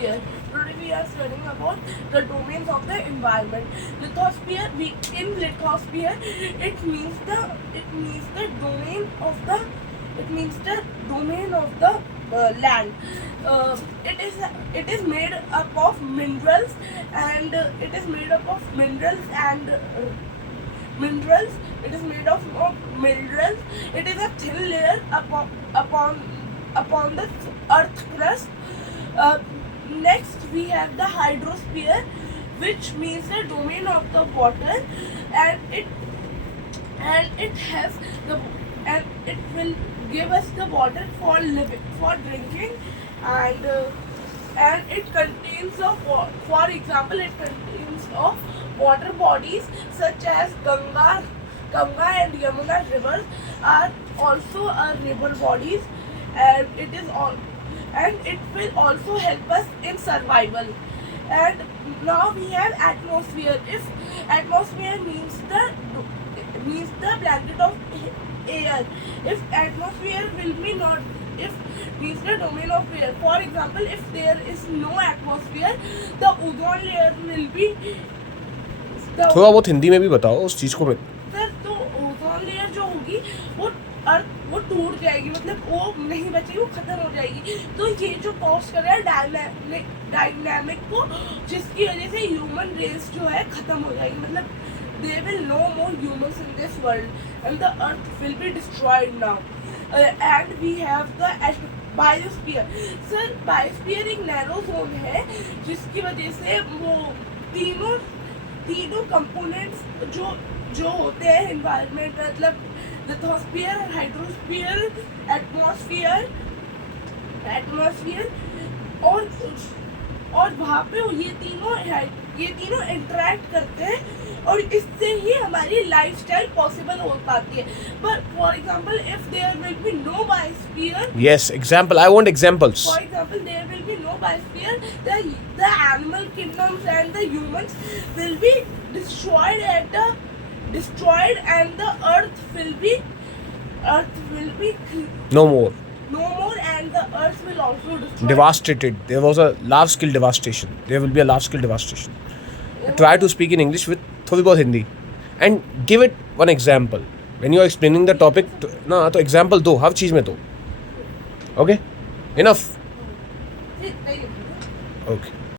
lithosphere. Today we are studying about the domains of the environment. Lithosphere, in lithosphere, it means the domain of the land. It is made up of minerals and minerals. It is made of minerals. It is a thin layer upon the earth crust. Next we have the hydrosphere, which means the domain of the water, and it has the and it will give us the water for living, for drinking, and it contains of, for example, it contains of water bodies such as Ganga and Yamuna rivers are also river bodies, and it will also help us in survival. And now we have atmosphere. If atmosphere means the blanket of air. If atmosphere will be not, if means the domain of air. For example, if there is no atmosphere, the ozone layer will be थोड़ा बहुत हिंदी में भी बताओ उस चीज़ को. Sir, तो ozone layer जो होगी वो टूट जाएगी, मतलब वो नहीं बचेगी, वो खत्म हो जाएगी. तो ये जो कॉज कर रहा है डायनामिक को, जिसकी वजह से ह्यूमन रेस जो है खत्म हो जाएगी. मतलब there will no more humans in this world and the earth will be destroyed now. And we have the biosphere. Sir, biosphere एक नैरो जोन है जिसकी वजह से वो तीनों कंपोनेंट्स जो होते हैं एनवायरनमेंट, मतलब लिथोस्फीयर, हाइड्रोस्फीयर, एटमॉस्फेयर और वहाँ पे ये तीनों इंटरेक्ट करते हैं, और इससे ही हमारी लाइफस्टाइल पॉसिबल हो पाती है. But for example, if there will be no biosphere, Yes, example. I want examples. for example, there will be no biosphere, the animal kingdoms and the humans will be destroyed and the earth will be No more. and the earth will also destroy. Devastated. There was a large scale devastation. There will be a large scale devastation. Try to speak in English with थोड़ी बहुत Hindi and give it one example. When you are explaining the topic, ना तो example दो, हर चीज़ में दो. Okay? Enough. Okay.